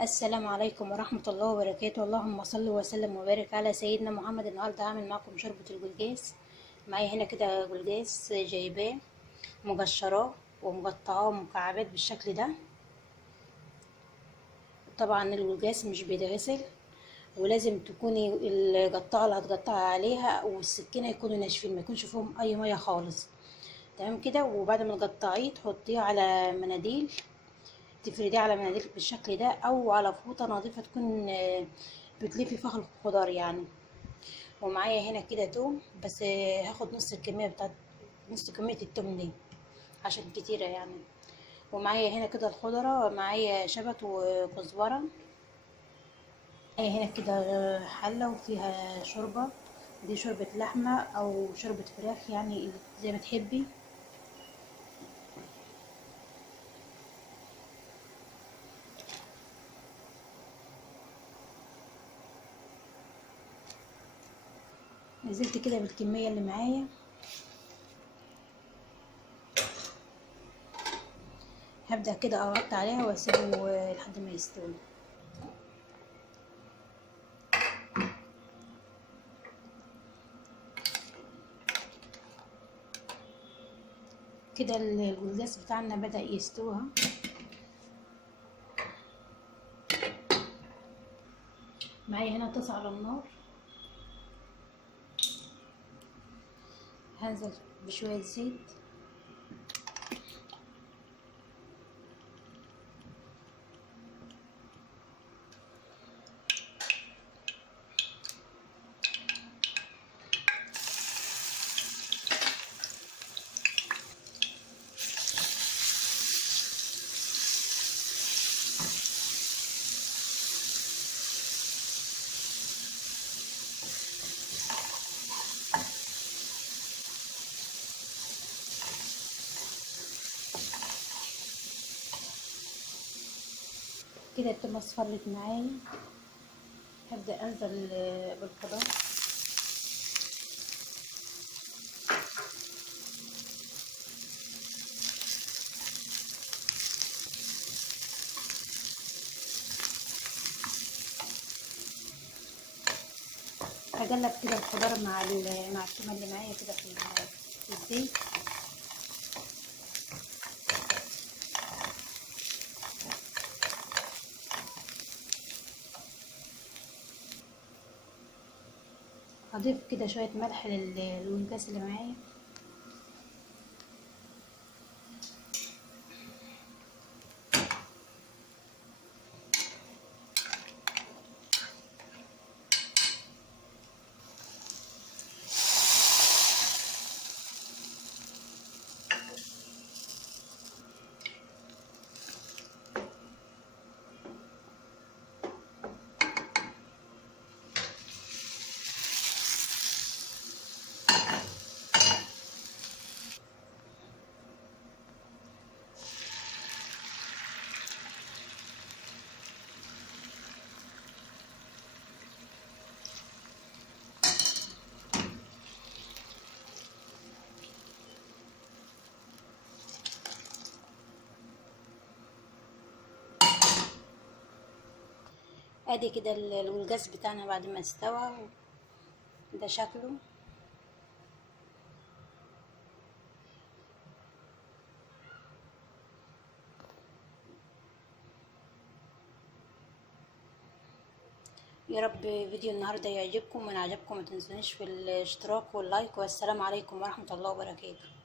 السلام عليكم ورحمة الله وبركاته. اللهم صل وسلم وبارك على سيدنا محمد. النهاردة هعمل معكم شوربة الجلجاس. معايا هنا كده جلجاس جايباه مقشراه ومقطعاه مكعبات بالشكل ده. طبعا الجلجاس مش بيتغسل، ولازم تكوني القطعة اللي هتقطعي عليها والسكينة يكونوا ناشفين، ما يكونش فيهم اي مية خالص. تمام كده. وبعد ما تقطعيه تحطيه على مناديل، تفرديه على مناديل بالشكل ده او على فوطه نظيفه تكون بتلفي فيها الخضار يعني. ومعايا هنا كده توم، بس هاخد نص الكميه بتاعت نص كميه التوم دي عشان كتيره يعني. ومعايا هنا كده الخضره، معايا شبت وكزبره. معايا هنا كده حله وفيها شوربه، دي شوربه لحمه او شوربه فراخ يعني زي ما تحبي. نزلت كده بالكميه اللي معايا، هبدأ كده اغطي عليها واسيبه لحد ما يستوي. كده الجلاس بتاعنا بدأ يستوي اهو. معايا هنا طاسة على النار، هنزل بشوية زيت، كده التومة اصفرت معايا، هبدأ انزل بالخضار. هقلب كده الخضار مع التومة اللي معايا كده في الزيت. هضيف كده شوية ملح للجلاس اللي معايا. ادي كده الجلاس بتاعنا بعد ما استوى، ده شكله. يا رب فيديو النهارده يعجبكم، وان عجبكم ما تنسونيش في الاشتراك واللايك، والسلام عليكم ورحمة الله وبركاته.